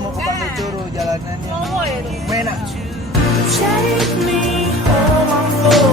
mo ko pa Medjuro, jalanannya. Oo eh. Main ah. Take me home, I'm full